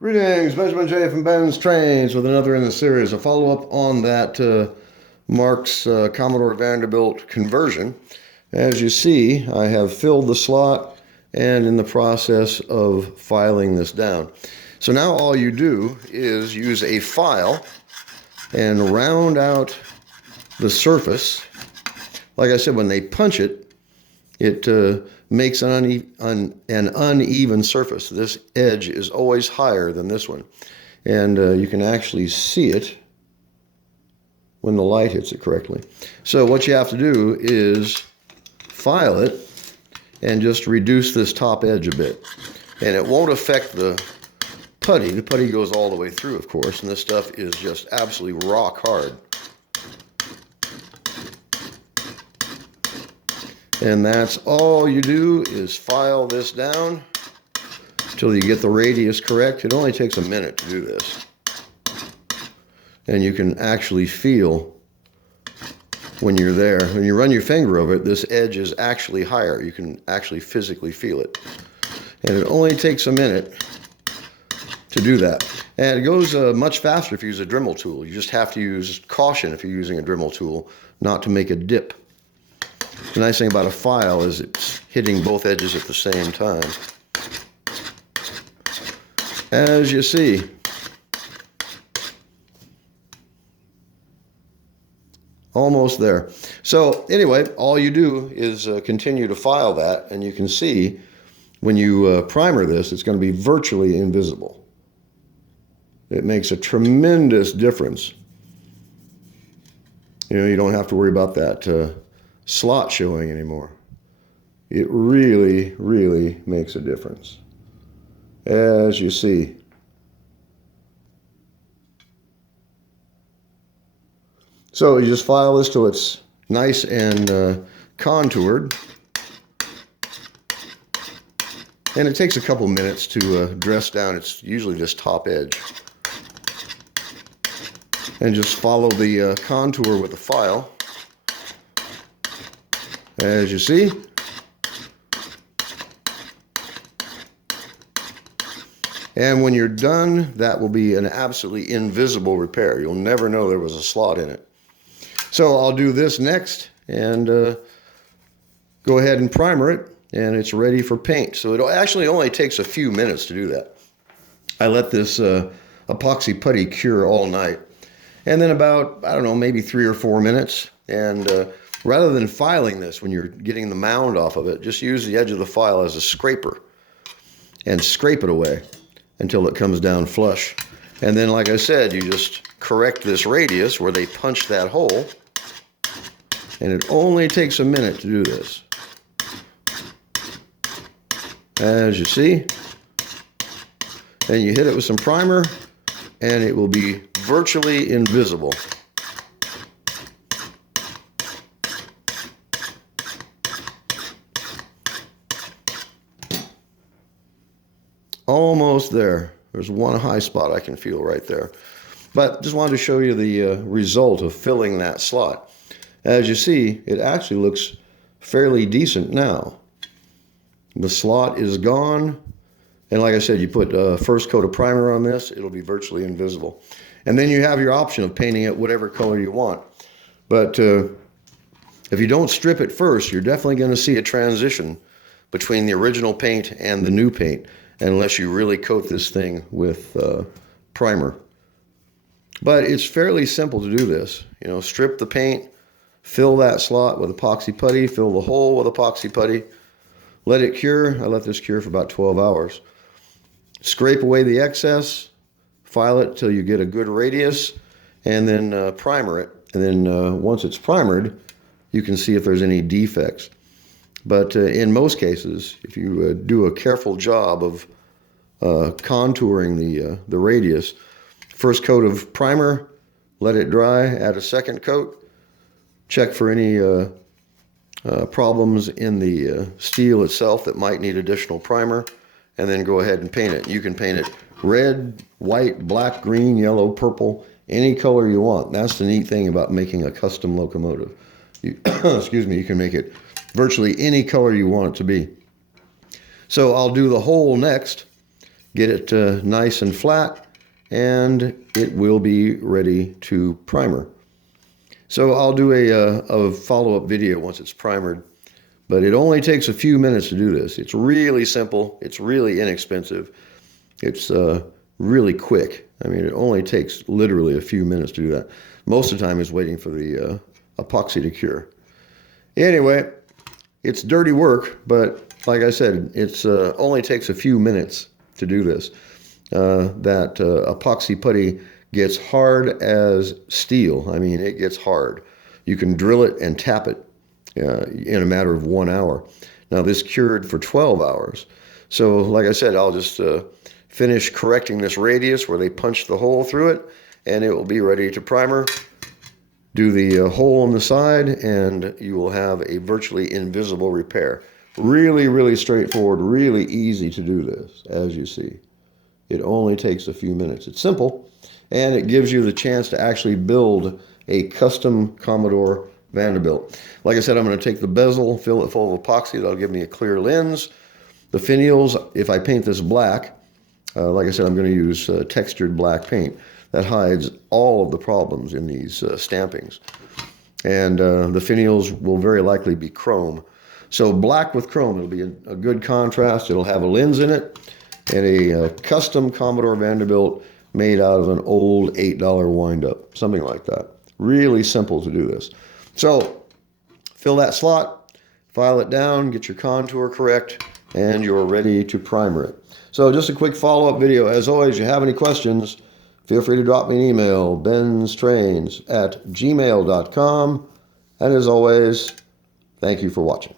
Greetings, Benjamin J. from BENZTRAINZ with another in the series, a follow-up on that Marx Commodore Vanderbilt conversion. As you see, I have filled the slot and in the process of filing this down. So now all you do is use a file and round out the surface. Like I said, when they punch it, it makes an uneven surface. This edge is always higher than this one. And you can actually see it when the light hits it correctly. So what you have to do is file it and just reduce this top edge a bit. And it won't affect the putty. The putty goes all the way through, of course, and this stuff is just absolutely rock hard. And that's all you do is file this down until you get the radius correct. It only takes a minute to do this. And you can actually feel when you're there. When you run your finger over it, this edge is actually higher. You can actually physically feel it. And it only takes a minute to do that. And it goes much faster if you use a Dremel tool. You just have to use caution if you're using a Dremel tool not to make a dip. The nice thing about a file is it's hitting both edges at the same time. As you see, almost there. So anyway, all you do is continue to file that, and you can see when you primer this, it's going to be virtually invisible. It makes a tremendous difference. You don't have to worry about that slot showing anymore. It really, really makes a difference. As you see. So you just file this till it's nice and contoured. And it takes a couple minutes to dress down. It's usually this top edge. And just follow the contour with the file. As you see. And when you're done, that will be an absolutely invisible repair. You'll never know there was a slot in it. So I'll do this next and go ahead and primer it, and it's ready for paint. So it actually only takes a few minutes to do that. I let this epoxy putty cure all night. And then about, I don't know, maybe 3 or 4 minutes. And rather than filing this when you're getting the mound off of it, just use the edge of the file as a scraper and scrape it away until it comes down flush. And then, like I said, you just correct this radius where they punch that hole. And it only takes a minute to do this. As you see. And you hit it with some primer, and it will be virtually invisible. Almost there. There's one high spot I can feel right there. But just wanted to show you the result of filling that slot. As you see, it actually looks fairly decent now. The slot is gone. And like I said, you put first coat of primer on this, it'll be virtually invisible. And then you have your option of painting it whatever color you want. But if you don't strip it first, you're definitely going to see a transition between the original paint and the new paint, unless you really coat this thing with primer. But it's fairly simple to do this. Strip the paint, fill that slot with epoxy putty, fill the hole with epoxy putty, let it cure. I let this cure for about 12 hours. Scrape away the excess, file it till you get a good radius, and then primer it. And then once it's primered, you can see if there's any defects. But in most cases, if you do a careful job of contouring the radius, first coat of primer, let it dry, add a second coat, check for any problems in the steel itself that might need additional primer, and then go ahead and paint it. You can paint it red, white, black, green, yellow, purple, any color you want. That's the neat thing about making a custom locomotive. Excuse me, you can make it virtually any color you want it to be. So I'll do the hole next, get it nice and flat, and it will be ready to primer. So I'll do a follow-up video once it's primered, but it only takes a few minutes to do this. It's really simple. It's really inexpensive. It's really quick. I mean, it only takes literally a few minutes to do that. Most of the time is waiting for the epoxy to cure. Anyway, it's dirty work, but like I said, it's only takes a few minutes to do this. That epoxy putty gets hard as steel. I mean, it gets hard. You can drill it and tap it in a matter of 1 hour. Now, this cured for 12 hours. So, like I said, I'll just finish correcting this radius where they punched the hole through it, and it will be ready to primer. Do the hole on the side, and you will have a virtually invisible repair. Really, really straightforward, really easy to do this, as you see. It only takes a few minutes. It's simple, and it gives you the chance to actually build a custom Commodore Vanderbilt. Like I said, I'm going to take the bezel, fill it full of epoxy. That'll give me a clear lens. The finials, if I paint this black, like I said, I'm going to use textured black paint. That hides all of the problems in these stampings. And the finials will very likely be chrome. So black with chrome, it'll be a good contrast. It'll have a lens in it and a custom Commodore Vanderbilt made out of an old $8 wind-up, something like that. Really simple to do this. So fill that slot, file it down, get your contour correct, and you're ready to primer it. So just a quick follow-up video. As always, if you have any questions, feel free to drop me an email, BENZTRAINZ@gmail.com. And as always, thank you for watching.